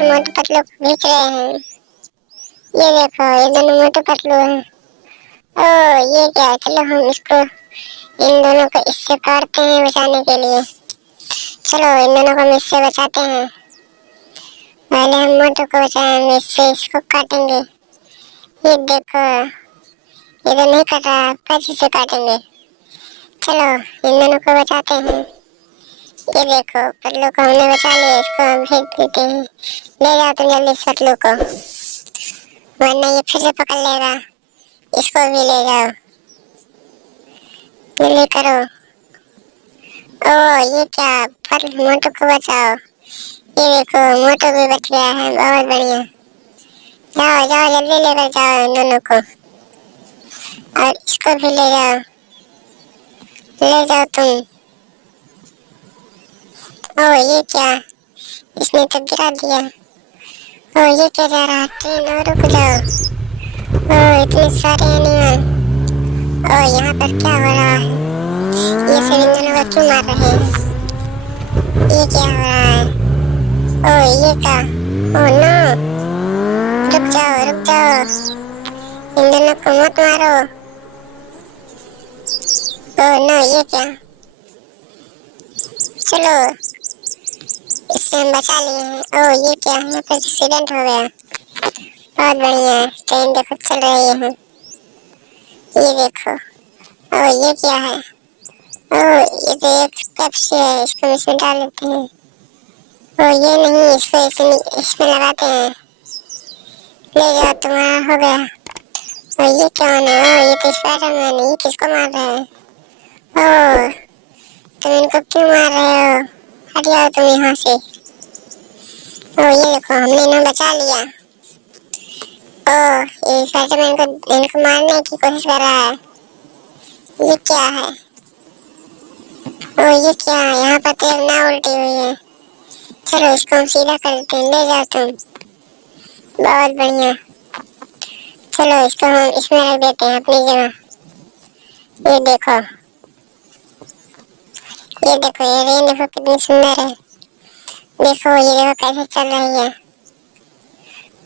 मोटू मोटू पतलू को खींच रहे हैं। ये देखो ये दोनों मोटू पतलू हैं। ओ ये क्या, चलो हम इसको इन दोनों को इससे काटते हैं बचाने के लिए। चलो इन दोनों को हम इससे बचाते हैं। पहले हम मोटू को बचाएंगे, इससे इसको काटेंगे। ये देखो ये तो नहीं कट रहा, कैसे से काटेंगे। चलो इन दोनों को बचाते हैं। ये देखो पतलू को हमने बचा लिया, इसको हम फेंक देते हैं। ले जाओ तुम जल्दी इस पतलू को, वरना ये फिर से पकड़ लेगा। इसको भी ले जाओ, जल्दी करो। ओ ये क्या, पतलू मोटू को बचाओ। ये देखो मोटू भी बच गया है, बहुत बढ़िया। जाओ जाओ जल्दी लेकर जाओ इन दोनों को, और इसको भी ले जाओ, ले जाओ तुम। ओ ये क्या, इसने तो गिरा दिया। ओ ये क्या जा रहा है, ट्रेन, और रुक जाओ। ओ इतने सारे एनिमल। ओ यहाँ पर क्या हो रहा है, ये सब इन दोनों को क्यों मार रहे हैं, ये क्या हो रहा है। ओ ये क्या, ओ नो, रुक जाओ रुक जाओ, इन दोनों को मत मारो। ओ नो ये क्या, चलो इससे हम बचा लिए हैं। ओ ये क्या, यहाँ पर एक्सीडेंट हो गया, बहुत बढ़िया। ट्रेन देखो चल रही है, ये देखो। ओ ये क्या है, ओ ये तो एक पेप्सी है, इसको इसमें डाल देते हैं। ओ ये नहीं, इसको इसमें लगाते हैं। ले जाओ तुम्हारा हो गया। ओ ये कौन है, ओ ये तो स्पाइडरमैन है, ये किसको मार रहे हैं। ओ तुम इनको क्यों मार रहे हो, हट जाओ तुम यहाँ से। ओ ये देखो हमने इन्हें बचा लिया। ओ ये स्पाइडरमैन को इनको मारने की कोशिश कर रहा है, ये क्या है। ओ ये क्या है, यहाँ पर तेल ना उल्टी हुई है। चलो इसको हम सीधा कर देते हैं, ले जाओ तुम, बहुत बढ़िया। चलो इसको हम इसमें रख देते हैं अपनी जगह। ये देखो ये देखो, ये रेन देखो कितनी सुंदर है। देखो ये देखो कैसे चल रही है।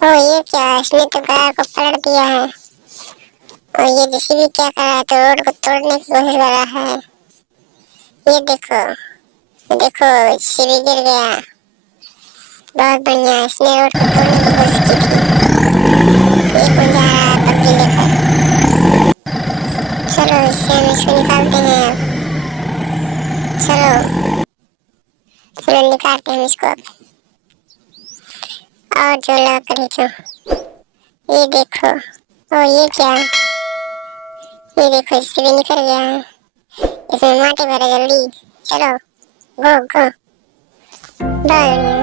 ओ ये क्या, इसने तो गाय को पलट दिया है। और ये जेसीबी क्या कर रहा है, तो रोड को तोड़ने की कोशिश कर रहा है। ये देखो देखो जेसीबी गिर गया, बहुत बढ़िया। इसने रोड को तोड़ने की कोशिश की थी। ये कौन जा रहा है पतली लेकर, चलो इससे हम इसको निकालते हैं अब। चलो चलो निकालते हैं इसको अब, और जो लगा कर खींचो। ये देखो, ओ ये क्या, ये देखो इससे भी निकल गया है। इसमें माटी भरे, जल्दी चलो, गो गो, बढ़िया।